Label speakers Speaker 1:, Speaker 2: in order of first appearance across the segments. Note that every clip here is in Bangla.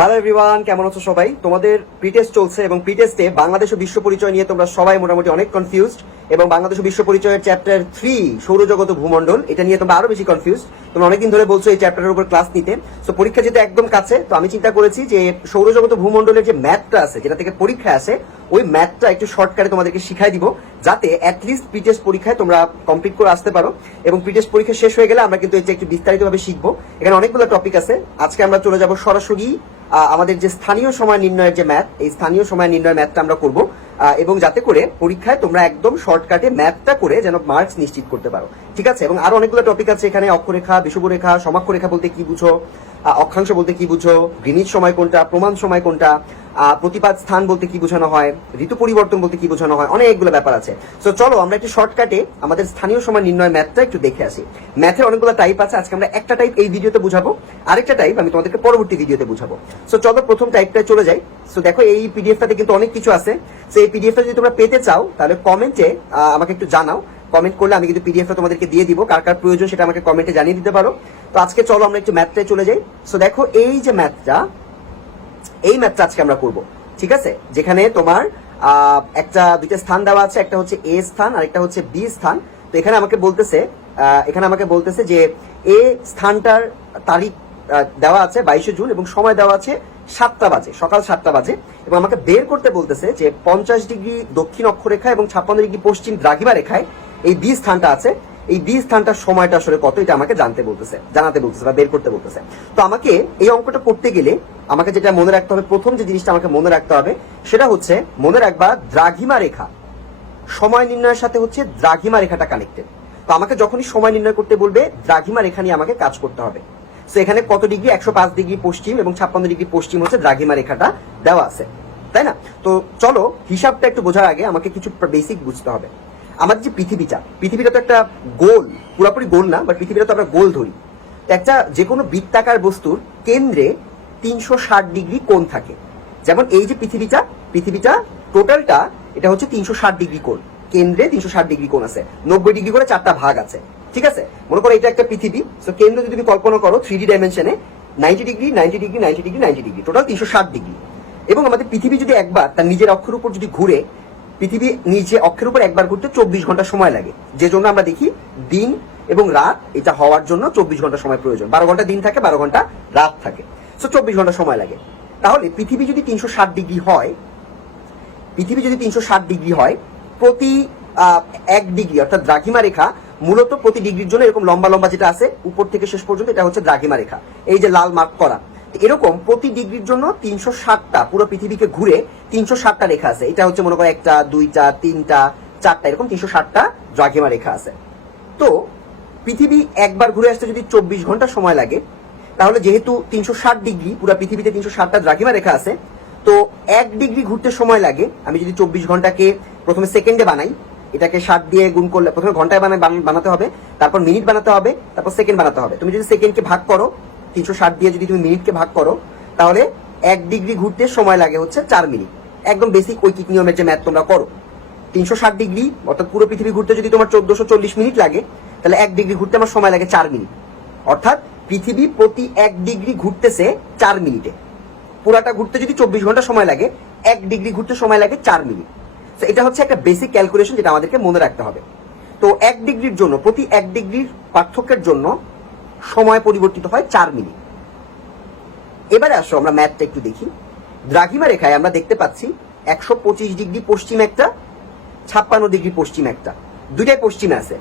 Speaker 1: হ্যালো এভরিওয়ান কেমন আছো সবাই? তোমাদের প্রিটেস্ট চলছে এবং প্রিটেস্টে বাংলাদেশ ও বিশ্ব পরিচয় নিয়ে তোমরা সবাই মোটামুটি অনেক কনফিউজড এবং বাংলাদেশ বিশ্ব পরিচয়ের চ্যাপ্টার থ্রি সৌরজগৎ ও ভূমণ্ডল, এটা নিয়ে তোমরা আরও বেশি কনফিউজ তোমরা অনেকদিন ধরে বলছো এই চ্যাপ্টারের উপর ক্লাস নিতে। তো পরীক্ষা যেতে একদম কাছে, তো আমি চিন্তা করেছি যে সৌরজগৎ ও ভূমণ্ডলের যে ম্যাথটা আছে, যেটা থেকে পরীক্ষা আসে, ওই ম্যাথটা একটু শর্টকাটে তোমাদেরকে শিখাই দিব, যাতে অ্যাটলিস্ট প্রিটেস্ট পরীক্ষায় তোমরা কমপ্লিট করে আসতে পারো। এবং প্রিটেস্ট পরীক্ষা শেষ হয়ে গেলে আমরা কিন্তু এটা একটু বিস্তারিতভাবে শিখব। এখানে অনেকগুলো টপিক আছে। আজকে আমরা চলে যাব সরাসরি আমাদের যে স্থানীয় সময় নির্ণয়ের যে ম্যাথ এই স্থানীয় সময় নির্ণয় ম্যাথটা আমরা করব। এবং যাতে করে পরীক্ষায় তোমরা একদম শর্টকাটে ম্যাপটা করে যেন মার্কস নিশ্চিত করতে পারো। ঠিক আছে? এবং আরও অনেকগুলো টপিক আছে এখানে, অক্ষরেখা বিষুবরেখা সমাক্ষরেখা বলতে কি বুঝো অক্ষাংশ বলতে কি বুঝো গ্রিনিজ সময় কোনটা, প্রমাণ সময় কোনটা আহ, প্রতিপাদ স্থান বলতে কি বোঝানো হয় ঋতু পরিবর্তন বলতে কি বোঝানো হয় অনেকগুলো ব্যাপার আছে। তো চলো আমরা একটু শর্টকাটে আমাদের স্থানীয় সময় নির্ণয় ম্যাথটা একটু দেখে আসি। ম্যাথের অনেকগুলো টাইপ আছে আজকে আমরা একটা টাইপ এই ভিডিওতে বুঝাবো। আরেকটা টাইপ আমি তোমাদেরকে পরবর্তী ভিডিওতে বুঝাবো। সো চলো প্রথম টাইপটা চলে যাই। সো দেখো এই পিডিএফটাতে কিন্তু অনেক কিছু আছে। সো এই পিডিএফটা যদি তোমরা পেতে চাও তাহলে কমেন্টে আমাকে একটু জানাও। কমেন্ট করলে আমি কিন্তু পিডিএফটা তোমাদেরকে দিয়ে দিব। কার কার প্রয়োজন সেটা আমাকে কমেন্টে জানিয়ে দিতে পারো। তো আজকে চলো আমরা একটু ম্যাথটায় চলে যাই। সো দেখো এই যে ম্যাথটা এই ম্যাথটা আজকে আমরা করব, ঠিক আছে? যেখানে তোমার একটা, দুইটা স্থান দেওয়া আছে, একটা হচ্ছে এ স্থান, আর একটা হচ্ছে বি স্থান। তো এখানে আমাকে বলতেছে এখানে আমাকে বলতেছে যে এ স্থানটার তারিখ দেওয়া আছে বাইশে জুন এবং সময় দেওয়া আছে সাতটা বাজে, সকাল সাতটা বাজে। এবং আমাকে বের করতে বলতেছে যে পঞ্চাশ ডিগ্রি দক্ষিণ অক্ষরেখা এবং ছাপ্পান্ন ডিগ্রি পশ্চিম দ্রাঘিমা রেখায় এই বি স্থানটা আছে। এই বি স্থানটার সময়টা আসলে কত, এটা আমাকে জানতে বলতেছে, জানাতে বলতেছে বা বের করতে বলতেছে। তো আমাকে এই অঙ্কটা করতে গেলে আমাকে যেটা মনে রাখতে হবে, প্রথম যে জিনিসটা আমাকে মনে রাখতে হবে, সেটা হচ্ছে মনে রাখবা দ্রাঘিমা রেখা। সময় নির্ণয়ের সাথে হচ্ছে দ্রাঘিমা রেখাটা কানেক্টেড তো আমাকে যখনই সময় নির্ণয় করতে বলবে, দ্রাঘিমা রেখা নিয়ে আমাকে কাজ করতে হবে। তো এখানে কত ডিগ্রি? একশো পাঁচ ডিগ্রি পশ্চিম এবং ছাপ্পান্ন ডিগ্রি পশ্চিম হচ্ছে দ্রাঘিমা রেখাটা দেওয়া আছে। তাই না? তো চলো হিসাবটা একটু বোঝার আগে আমাকে কিছু বেসিক বুঝতে হবে। আমাদের যে পৃথিবীটা পৃথিবীটা তো একটা গোল, পুরোপুরি গোল না বাট পৃথিবীটা তো আমরা গোল ধরি। একটা যে কোনো বৃত্তাকার বস্তুর কেন্দ্রে তিনশো ষাট ডিগ্রি কোণ থাকে। যেমন এই যে পৃথিবীটা পৃথিবীটা টোটালটা, এটা হচ্ছে তিনশো ষাট ডিগ্রি কোণ। কেন্দ্রে তিনশো ষাট ডিগ্রি কোণ আছে। নব্বই ডিগ্রি করে চারটা ভাগ আছে। ঠিক আছে? মনে করো এটা একটা পৃথিবী তো কেন্দ্র যদি তুমি কল্পনা করো three D ডাইমেনশনে ninety degree ninety degree ninety degree ninety degree total তিনশো ষাট ডিগ্রি। এবং আমাদের পৃথিবী যদি একবার তার নিজের অক্ষের উপর যদি ঘুরে পৃথিবী নিচে অক্ষের উপর একবার ঘুরতে চব্বিশ ঘণ্টা সময় লাগে। যে জন্য আমরা দেখি দিন এবং রাত, এটা হওয়ার জন্য চব্বিশ ঘণ্টা সময় প্রয়োজন। বারো ঘণ্টা দিন থাকে, বারো ঘণ্টা রাত থাকে। সো চব্বিশ ঘণ্টা সময় লাগে। তাহলে পৃথিবী যদি তিনশো ষাট ডিগ্রি হয়, পৃথিবী যদি তিনশো ষাট ডিগ্রি হয়, প্রতি এক ডিগ্রি, অর্থাৎ দ্রাঘিমা রেখা, মূলত প্রতি ডিগ্রির জন্য এরকম লম্বা লম্বা যেটা আছে, উপর থেকে শেষ পর্যন্ত এটা হচ্ছে দ্রাঘিমা রেখা। এই যে লাল মার্ক করা এরকম প্রতি ডিগ্রির জন্য তিনশো ষাটটা পুরো পৃথিবীকে ঘুরে তিনশো ষাটটা রেখা আছে। এটা হচ্ছে মনে করো একটা, দুইটা, তিনটা, চারটা, এরকম তিনশো ষাটটা দ্রাঘিমা রেখা আছে। তো পৃথিবী একবার ঘুরে আসতে যদি চব্বিশ ঘণ্টা সময় লাগে, তাহলে যেহেতু তিনশো ষাট ডিগ্রি, পুরো পৃথিবীতে তিনশো ষাটটা দ্রাঘিমা রেখা আছে, তো এক ডিগ্রি ঘুরতে সময় লাগে। আমি যদি চব্বিশ ঘন্টাকে প্রথমে সেকেন্ডে বানাই, এটাকে ষাট দিয়ে গুণ করলে, প্রথমে ঘন্টায় বানাতে হবে, তারপর মিনিট বানাতে হবে, তারপর সেকেন্ড বানাতে হবে। তুমি যদি সেকেন্ডকে ভাগ করো তিনশো ষাট দিয়ে যদি তুমি মিনিটকে ভাগ করো, তাহলে এক ডিগ্রি ঘুরতে সময় লাগে হচ্ছে চার মিনিট। একদম বেসিক ঐকিক নিয়মের যে ম্যাথ তোমরা করো। তিনশো ষাট ডিগ্রি, অর্থাৎ পুরো পৃথিবী ঘুরতে যদি তোমার চোদ্দশো চল্লিশ মিনিট লাগে, তাহলে এক ডিগ্রি ঘুরতে আমার সময় লাগে চার মিনিট। অর্থাৎ পৃথিবী প্রতি এক ডিগ্রি ঘুরতেছে চার মিনিটে। পুরাটা ঘুরতে যদি চব্বিশ ঘণ্টা সময় লাগে, এক ডিগ্রি ঘুরতে সময় লাগে চার মিনিট। তো এটা হচ্ছে একটা বেসিক ক্যালকুলেশন যেটা আমাদেরকে মনে রাখতে হবে। তো এক ডিগ্রির জন্য, প্রতি এক ডিগ্রির পার্থক্যের জন্য সময় পরিবর্তিত হয় চার মিনিট। এবারে আসো, আমরা ম্যাথটা একটু দেখি। দ্রাঘিমা রেখায় আমরা দেখতে পাচ্ছি একশো পঁচিশ ডিগ্রি পশ্চিম একটা, ছাপ্পান্ন ডিগ্রি পশ্চিম একটা। দুইটাই পশ্চিমে আছে।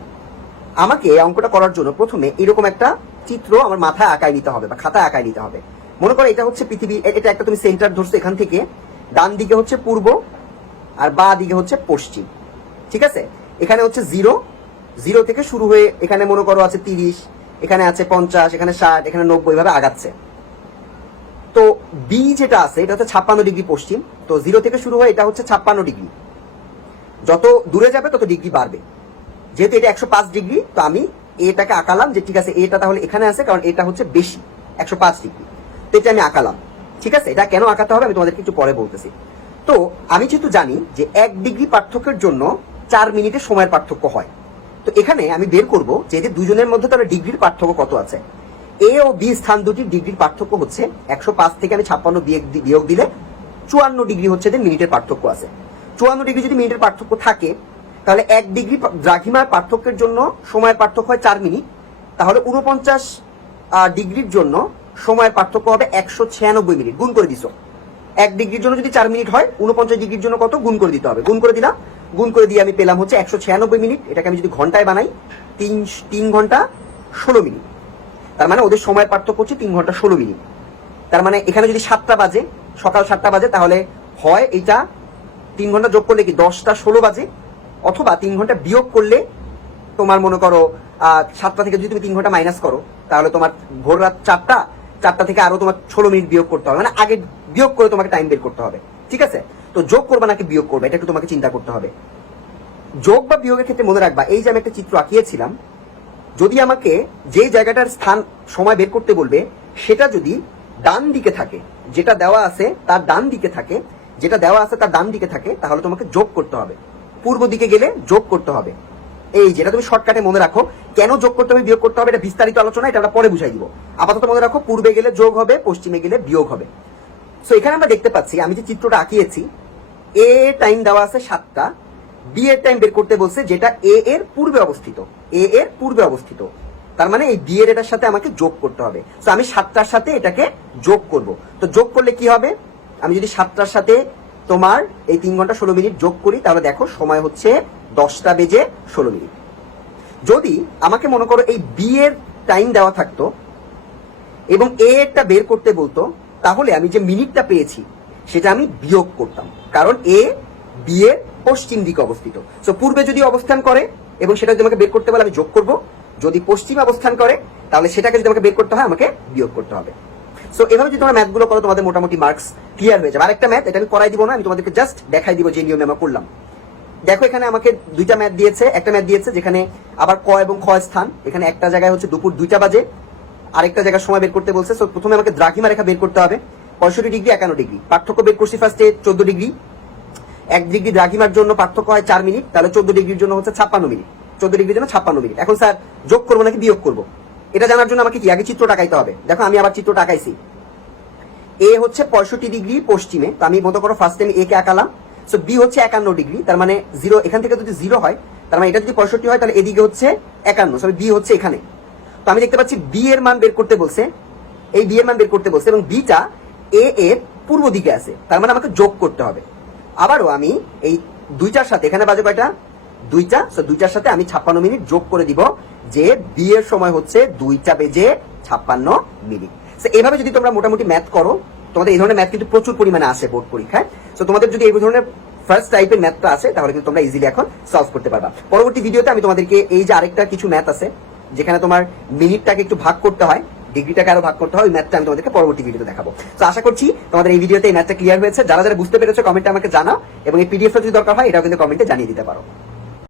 Speaker 1: আমাকে অঙ্কটা করার জন্য প্রথমে এরকম একটা চিত্র আমার মাথায় আঁকায় নিতে হবে বা খাতায় আঁকায় নিতে হবে। মনে করো এটা হচ্ছে পৃথিবী এটা একটা তুমি সেন্টার ধরছো এখান থেকে, ডান দিকে হচ্ছে পূর্ব আর বা দিকে হচ্ছে পশ্চিম। ঠিক আছে? এখানে হচ্ছে জিরো জিরো থেকে শুরু হয়ে এখানে মনে করো আছে তিরিশ এখানে আছে পঞ্চাশ, এখানে ষাট, এখানে নব্বই ভাবে আগাচ্ছে। তো বি যেটা আছে, এটা হচ্ছে ছাপ্পান্ন ডিগ্রি পশ্চিম। তো জিরো থেকে শুরু হয় এটা হচ্ছে ছাপ্পান্ন ডিগ্রি। যত দূরে যাবে, তত ডিগ্রি বাড়বে। যেহেতু এটা একশো পাঁচ ডিগ্রি, তো আমি এটাকে আঁকালাম যে ঠিক আছে, এটা তাহলে এখানে আছে, কারণ এটা হচ্ছে বেশি, একশো পাঁচ ডিগ্রি। তো এটা আমি আঁকালাম। ঠিক আছে? এটা কেন আঁকাতে হবে? আমি তোমাদেরকে একটু পরে বলতেছি। তো আমি যেহেতু জানি যে এক ডিগ্রি পার্থক্যের জন্য চার মিনিটের সময়ের পার্থক্য হয়। তো এখানে আমি বের করব যে এদের দুজনের মধ্যে তাহলে ডিগ্রির পার্থক্য কত আছে? এ ও বি স্থান দুটির ডিগ্রির পার্থক্য হচ্ছে একশো পাঁচ থেকে আমি ছাপ্পান্ন বিয়োগ দিলে চুয়ান্ন ডিগ্রি হচ্ছে যে মিনিটের পার্থক্য আছে। চুয়ান্ন ডিগ্রি যদি মিনিটের পার্থক্য থাকে, তাহলে এক ডিগ্রি দ্রাঘিমার পার্থক্যের জন্য সময়ের পার্থক্য হয় চার মিনিট। তাহলে উনপঞ্চাশ ডিগ্রির জন্য সময়ের পার্থক্য হবে একশো ছিয়ানব্বই মিনিট। গুণ করে দিছো। এক ডিগ্রির জন্য যদি চার মিনিট হয় উনপঞ্চাশ ডিগ্রির জন্য কত? গুণ করে দিতে হবে। গুণ করে দিলাম গুণ করে দিয়ে আমি পেলাম হচ্ছে একশো ছিয়ানব্বই মিনিট। এটাকে আমি যদি ঘন্টায় বানাই, তিন তিন ঘণ্টা ষোলো মিনিট। তার মানে ওদের সময়ের পার্থক্য হচ্ছে তিন ঘণ্টা ষোলো মিনিট। তার মানে এখানে যদি সাতটা বাজে, সকাল সাতটা বাজে, তাহলে হয় এটা তিন ঘণ্টা যোগ করলে কি দশটা ষোলো বাজে? অথবা তিন ঘণ্টা বিয়োগ করলে তোমার মনে করো সাতটা থেকে যদি তুমি তিন ঘণ্টা মাইনাস করো, তাহলে তোমার ভোর রাত চারটা চারটা থেকে আরও তোমার ষোলো মিনিট বিয়োগ করতে হবে। মানে আগে বিয়োগ করে তোমাকে টাইম বের করতে হবে। ঠিক আছে? তো যোগ করবে নাকি বিয়োগ করবে? এটা একটু তোমাকে চিন্তা করতে হবে। যোগ বা বিয়োগের ক্ষেত্রে মনে রাখবা, এই যে আমি একটা চিত্র আঁকিয়েছিলাম, যদি আমাকে যে জায়গাটার স্থান সময় বের করতে বলবে, সেটা যদি ডান দিকে থাকে, যেটা দেওয়া আছে তার ডান দিকে থাকে, যেটা দেওয়া আছে তার ডান দিকে থাকে, তাহলে তোমাকে যোগ করতে হবে। পূর্ব দিকে গেলে যোগ করতে হবে। এই যেটা তুমি শর্টকাটে মনে রাখো, কেন যোগ করতে হবে, বিয়োগ করতে হবে, এটা বিস্তারিত আলোচনা, এটা আমরা পরে বুঝাই দিব। আপাতত মনে রাখো, পূর্বে গেলে যোগ হবে, পশ্চিমে গেলে বিয়োগ হবে। সো এখানে আমরা দেখতে পাচ্ছি, আমি যে চিত্রটা আঁকিয়েছি এ টাইম দেওয়া আছে সাতটা বি এর টাইম বের করতে বলছে যেটা এ এর পূর্বে অবস্থিত। এ এর পূর্বে অবস্থিত। তার মানে এই বি এর এটার সাথে আমাকে যোগ করতে হবে। তো আমি সাতটার সাথে এটাকে যোগ করব। তো যোগ করলে কি হবে? আমি যদি সাতটার সাথে তোমার এই তিন ঘণ্টা ষোলো মিনিট যোগ করি, তাহলে দেখো সময় হচ্ছে দশটা বেজে ষোলো মিনিট। যদি আমাকে মনে করো এই বি এর টাইম দেওয়া থাকতো এবং এ এরটা বের করতে বলতো, তাহলে আমি যে মিনিটটা পেয়েছি, সেটা আমি বিয়োগ করতাম। কারণ এ বি এর পশ্চিম দিকে অবস্থিত। সো পূর্বে যদি অবস্থান করে এবং সেটা যদি আমাকে বের করতে বলে, আমি যোগ করব। যদি পশ্চিমে অবস্থান করে, তাহলে সেটাকে যদি আমাকে বের করতে হয়, আমাকে বিয়োগ করতে হবে। সো এভাবে যদি তোমরা ম্যাথগুলো করো, তোমাদের মোটামুটি মার্কস ক্লিয়ার হয়ে যাবে। আরেকটা ম্যাথ এটা আমি করাই দিব না, আমি তোমাদেরকে জাস্ট দেখাই দিব যে নিয়মে আমরা করলাম। দেখো এখানে আমাকে দুইটা ম্যাথ দিয়েছে, একটা ম্যাথ দিয়েছে যেখানে আবার ক এবং খ স্থান। এখানে একটা জায়গায় হচ্ছে দুপুর দুইটা বাজে, আরেকটা জায়গায় সময় বের করতে বলছে। সো প্রথমে আমাকে দ্রাঘিমা রেখা বের করতে হবে। পঁয়ষট্টি ডিগ্রি, একান্ন ডিগ্রি। পার্থক্য বের করছি ফার্স্টে চোদ্দ ডিগ্রি। এক ডিগ্রি দ্রাঘিমার জন্য পার্থক্য হয় চার মিনিট, তাহলে চোদ্দ ডিগ্রির জন্য হচ্ছে ছাপ্পান্ন মিনিট। চোদ্দ ডিগ্রির জন্য ছাপ্পান্ন মিনিট। এখন স্যার, যোগ করব নাকি বিয়োগ করব? এটা জানার জন্য আমাকে কি? আগে চিত্রটা আঁকাইতে হবে। দেখো, আমি আবার চিত্রটা আঁকাইছি। এ হচ্ছে পঁয়ষট্টি ডিগ্রি পশ্চিমে, তো আমি মতো করো ফার্স্ট টাইম এ কে আঁকালাম। সো বি হচ্ছে একান্ন ডিগ্রি, তার মানে জিরো এখান থেকে যদি জিরো হয়, তার মানে এটা যদি পঁয়ষট্টি হয়, তাহলে এদিকে হচ্ছে একান্ন সো বি হচ্ছে এখানে। তো আমি দেখতে পাচ্ছি বি এর মান বের করতে বলছে, এই বি এর মান বের করতে বলছে, এবং বিটা এ এর পূর্ব দিকে আছে। তার মানে আমাকে যোগ করতে হবে। আবারও আমি এই দুইটার সাথে, এখানে বাজে কয়টা? দুইটা। সো দুইটার সাথে আমি ছাপ্পান্ন মিনিট যোগ করে দিব যে বি এর সময় হচ্ছে দুইটা বেজে ছাপ্পান্ন মিনিট। এভাবে যদি তোমরা মোটামুটি ম্যাথ করো, তোমাদের এই ধরনের ম্যাথ কিন্তু প্রচুর পরিমাণে আসে বোর্ড পরীক্ষায়। সো তোমাদের যদি এই ধরনের ফার্স্ট টাইপের ম্যাথটা আছে তাহলে কিন্তু তোমরা ইজিলি এখন সলভ করতে পারবা। পরবর্তী ভিডিওতে আমি তোমাদেরকে এই যে আরেকটা কিছু ম্যাথ আছে, যেখানে তোমার মিনিটটাকে একটু ভাগ করতে হয়। ডিগ্রিটাকে আরও ভাগ করতে হয় ম্যাথটা আমি তোমাদেরকে পরবর্তী ভিডিওতে দেখাবো। তো আশা করছি তোমাদের এই ভিডিওতে এই ম্যাথটা ক্লিয়ার হয়েছে। যারা যারা বুঝতে পেরেছ কমেন্টে আমাকে জানাও। এবং এই পিডিএফটা যদি দরকার হয়, এটাও কিন্তু কমেন্টে জানিয়ে দিতে পারো।